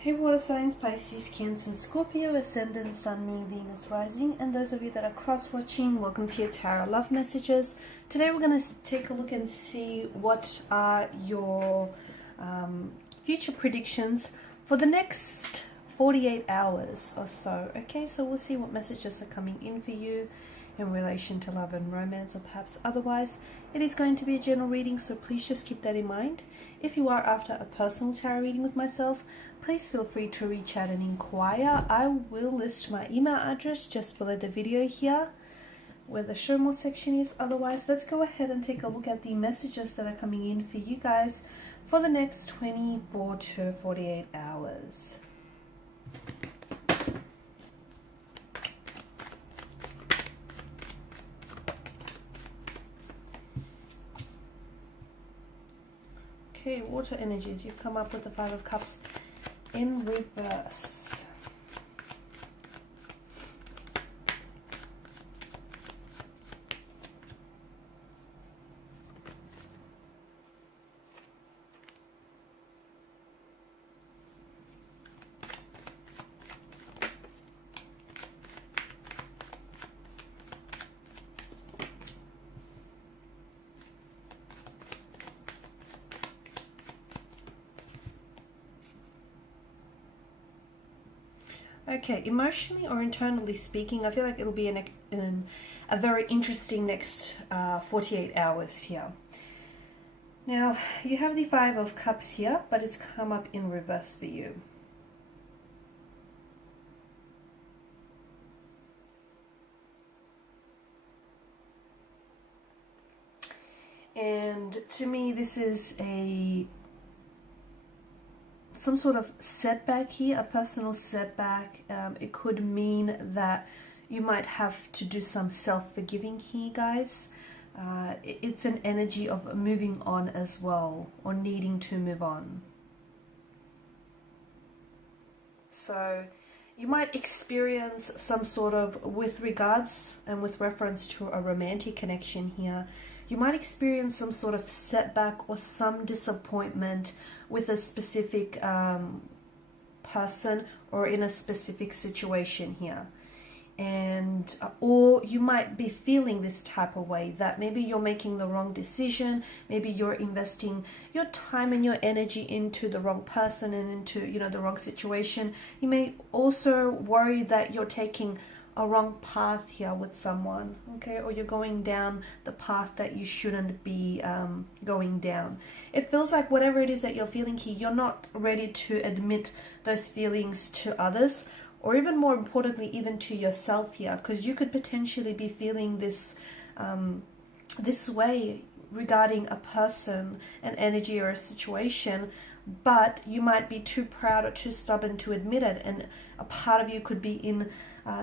Hey water signs, Pisces, Cancer, Scorpio, Ascendant, Sun, Moon, Venus, Rising, and those of you that are cross-watching, welcome to your Tarot Love Messages. Today we're going to take a look and see what are your future predictions for the next 48 hours or so. Okay, so we'll see what messages are coming in for you in relation to love and romance, or perhaps otherwise. It is going to be a general reading, so please just keep that in mind. If you are after a personal tarot reading with myself, please feel free to reach out and inquire. I will list my email address just below the video here where the show more section is. Otherwise, let's go ahead and take a look at the messages that are coming in for you guys for the next 24 to 48 hours. Okay, water energies. You've come up with the Five of Cups in reverse. Okay, emotionally or internally speaking, I feel like it'll be a very interesting next 48 hours here. Now, you have the Five of Cups here, but it's come up in reverse for you. And to me, this is some sort of setback here, a personal setback. It could mean that you might have to do some self-forgiving here, guys. It's an energy of moving on as well, or needing to move on. So you might experience some sort of, with regards and with reference to a romantic connection here, you might experience some sort of setback or some disappointment with a specific person or in a specific situation here. And or you might be feeling this type of way, that maybe you're making the wrong decision, maybe you're investing your time and your energy into the wrong person and into, you know, the wrong situation. You may also worry that you're taking a wrong path here with someone, okay, or you're going down the path that you shouldn't be going down. It feels like whatever it is that you're feeling here, you're not ready to admit those feelings to others, or even more importantly, even to yourself here, because you could potentially be feeling this this way regarding a person, an energy, or a situation, but you might be too proud or too stubborn to admit it, and a part of you could be in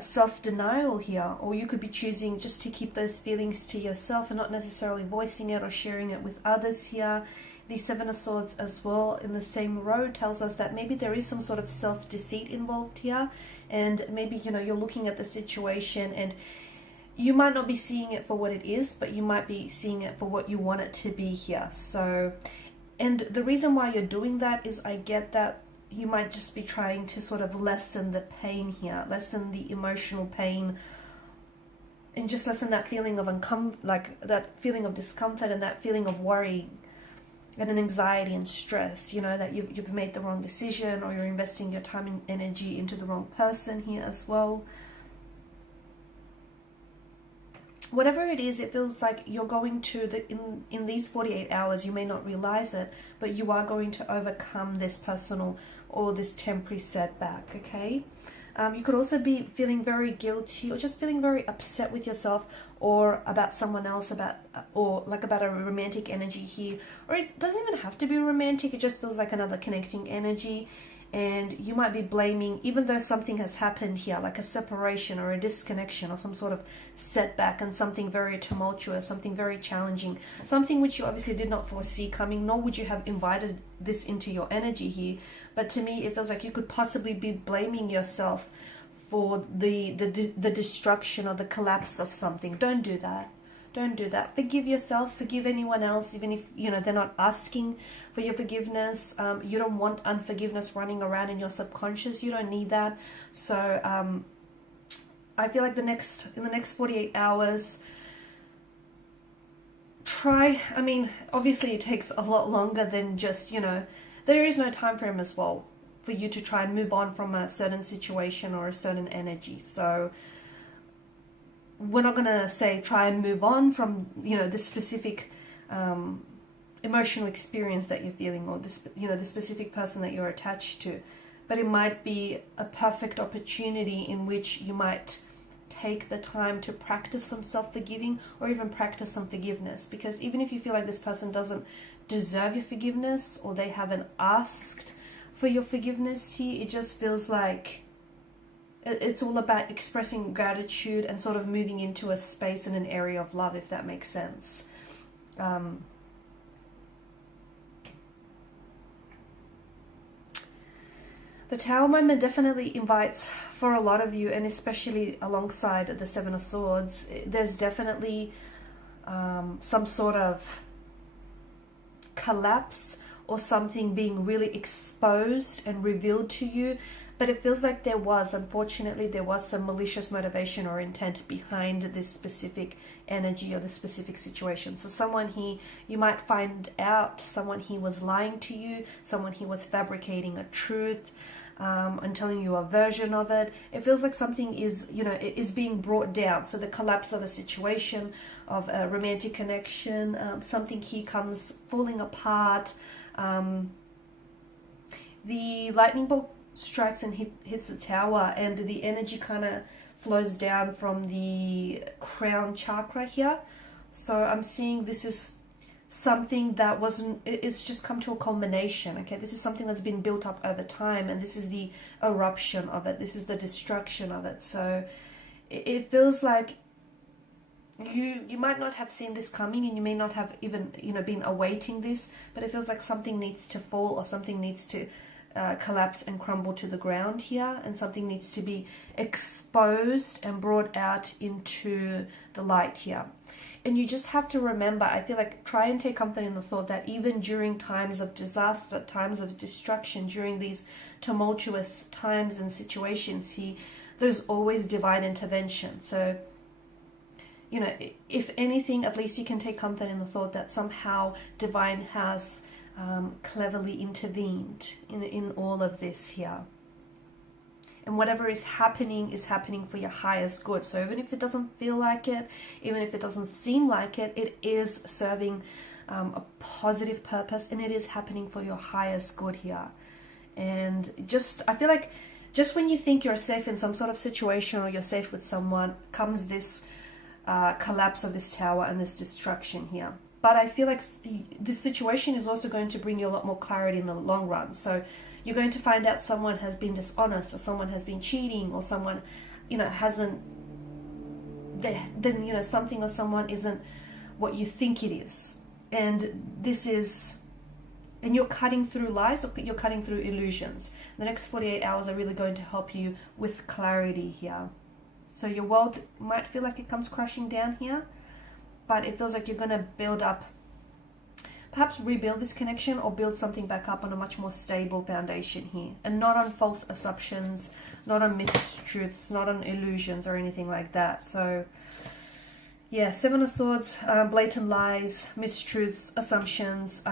self-denial here, or you could be choosing just to keep those feelings to yourself and not necessarily voicing it or sharing it with others here. The Seven of Swords as well in the same row tells us that maybe there is some sort of self-deceit involved here, and maybe, you know, you're looking at the situation and you might not be seeing it for what it is, but you might be seeing it for what you want it to be here. So, and the reason why you're doing that is, I get that you might just be trying to sort of lessen the pain here, lessen the emotional pain, and just lessen that feeling of that feeling of discomfort and that feeling of worry and an anxiety and stress, you know, that you've made the wrong decision, or you're investing your time and energy into the wrong person here as well. Whatever it is, it feels like you're going to, in these 48 hours, you may not realize it, but you are going to overcome this personal or this temporary setback, okay? You could also be feeling very guilty, or just feeling very upset with yourself or about someone else, or like about a romantic energy here. Or it doesn't even have to be romantic, it just feels like another connecting energy. And you might be blaming, even though something has happened here, like a separation or a disconnection or some sort of setback, and something very tumultuous, something very challenging, something which you obviously did not foresee coming, nor would you have invited this into your energy here. But to me, it feels like you could possibly be blaming yourself for the destruction or the collapse of something. Don't do that. Don't do that. Forgive yourself, forgive anyone else, even if, you know, they're not asking for your forgiveness. You don't want unforgiveness running around in your subconscious. You don't need that. So I feel like in the next 48 hours, try, I mean, obviously it takes a lot longer than just, you know, there is no time frame as well for you to try and move on from a certain situation or a certain energy. So we're not going to say try and move on from, you know, this specific emotional experience that you're feeling, or this, you know, the specific person that you're attached to. But it might be a perfect opportunity in which you might take the time to practice some self-forgiving, or even practice some forgiveness. Because even if you feel like this person doesn't deserve your forgiveness, or they haven't asked for your forgiveness here, it just feels like it's all about expressing gratitude and sort of moving into a space and an area of love, if that makes sense. The Tower moment definitely invites, for a lot of you, and especially alongside the Seven of Swords, there's definitely some sort of collapse or something being really exposed and revealed to you. But it feels like unfortunately, there was some malicious motivation or intent behind this specific energy or this specific situation. So someone here, you might find out someone here was lying to you, someone here was fabricating a truth, and telling you a version of it. It feels like something is, you know, it is being brought down. So the collapse of a situation, of a romantic connection, something here comes falling apart. The lightning bolt strikes and hits the Tower, and the energy kind of flows down from the crown chakra here. So I'm seeing this is something that it's just come to a culmination. Okay, this is something that's been built up over time, and this is the eruption of it, this is the destruction of it. So it feels like you might not have seen this coming, and you may not have even, you know, been awaiting this, but it feels like something needs to fall, or something needs to collapse and crumble to the ground here, and something needs to be exposed and brought out into the light here. And you just have to remember, I feel like, try and take comfort in the thought that even during times of disaster, times of destruction, during these tumultuous times and situations here, there's always divine intervention. So, you know, if anything, at least you can take comfort in the thought that somehow divine has cleverly intervened in all of this here. And whatever is happening for your highest good. So even if it doesn't feel like it, even if it doesn't seem like it, it is serving a positive purpose, and it is happening for your highest good here. And I feel like just when you think you're safe in some sort of situation, or you're safe with someone, comes this collapse of this Tower and this destruction here. But I feel like this situation is also going to bring you a lot more clarity in the long run. So you're going to find out someone has been dishonest, or someone has been cheating, or someone, you know, hasn't, then, you know, something or someone isn't what you think it is. And you're cutting through lies, or you're cutting through illusions. The next 48 hours are really going to help you with clarity here. So your world might feel like it comes crashing down here, but it feels like you're going to build up, perhaps rebuild this connection, or build something back up on a much more stable foundation here, and not on false assumptions, not on mistruths, not on illusions or anything like that. So yeah, Seven of Swords, blatant lies, mistruths, assumptions,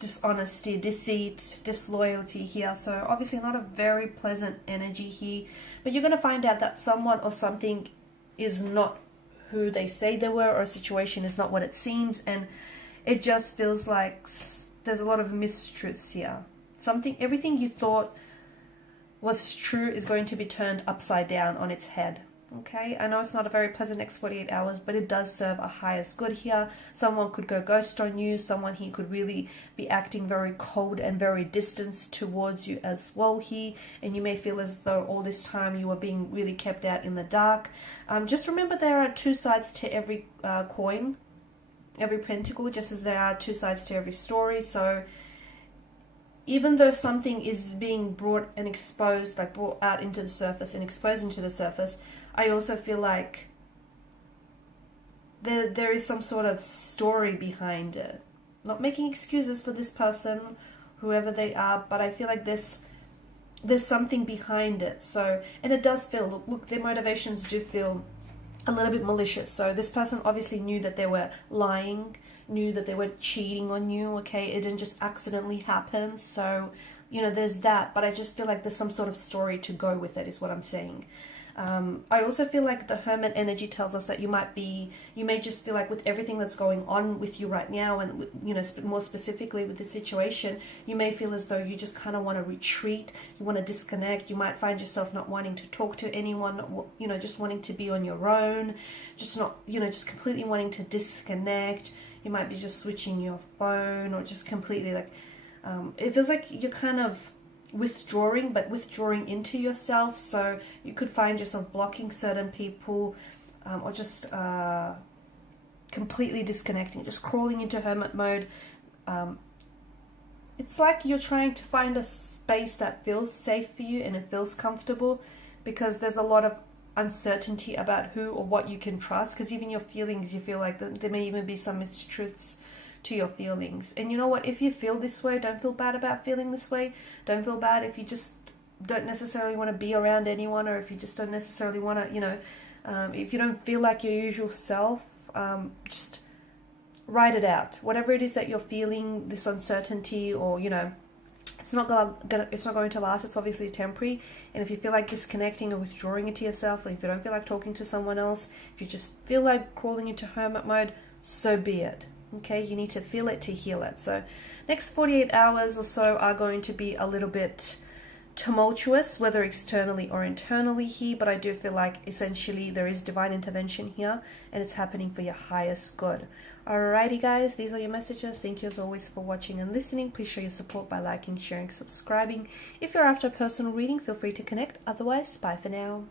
dishonesty, deceit, disloyalty here. So obviously not a very pleasant energy here, but you're going to find out that someone or something is not who they say they were, or a situation is not what it seems, and it just feels like there's a lot of mistruths here. Everything you thought was true is going to be turned upside down on its head. Okay, I know it's not a very pleasant next 48 hours, but it does serve a highest good here. Someone could go ghost on you. Someone here could really be acting very cold and very distant towards you as well here. And you may feel as though all this time you were being really kept out in the dark. Just remember, there are two sides to every coin, every pentacle, just as there are two sides to every story. So even though something is being brought and exposed, like brought out into the surface and exposed into the surface, I also feel like there is some sort of story behind it. Not making excuses for this person, whoever they are, but I feel like there's something behind it. So, and it does feel, look, their motivations do feel a little bit malicious. So this person obviously knew that they were lying, knew that they were cheating on you, okay? It didn't just accidentally happen. So, you know, there's that, but I just feel like there's some sort of story to go with it, is what I'm saying. I also feel like the Hermit energy tells us that you may just feel like with everything that's going on with you right now, and, you know, more specifically with the situation, you may feel as though you just kind of want to retreat, you want to disconnect, you might find yourself not wanting to talk to anyone, you know, just wanting to be on your own, just not, you know, just completely wanting to disconnect. You might be just switching your phone, or just completely like, it feels like you're kind of withdrawing, but withdrawing into yourself. So you could find yourself blocking certain people, or just completely disconnecting, just crawling into hermit mode. It's like you're trying to find a space that feels safe for you and it feels comfortable, because there's a lot of uncertainty about who or what you can trust, because even your feelings, you feel like there may even be some mistruths to your feelings. And you know what, if you feel this way, don't feel bad about feeling this way. Don't feel bad if you just don't necessarily want to be around anyone, or if you just don't necessarily want to, you know, if you don't feel like your usual self, just write it out. Whatever it is that you're feeling, this uncertainty, or, you know, it's not going to last. It's obviously temporary. And if you feel like disconnecting or withdrawing into yourself, or if you don't feel like talking to someone else, if you just feel like crawling into hermit mode, so be it. Okay, you need to feel it to heal it. So next 48 hours or so are going to be a little bit tumultuous, whether externally or internally here, but I do feel like essentially there is divine intervention here, and it's happening for your highest good. Alrighty guys, these are your messages. Thank you as always for watching and listening. Please show your support by liking, sharing, subscribing. If you're after a personal reading, feel free to connect. Otherwise, bye for now.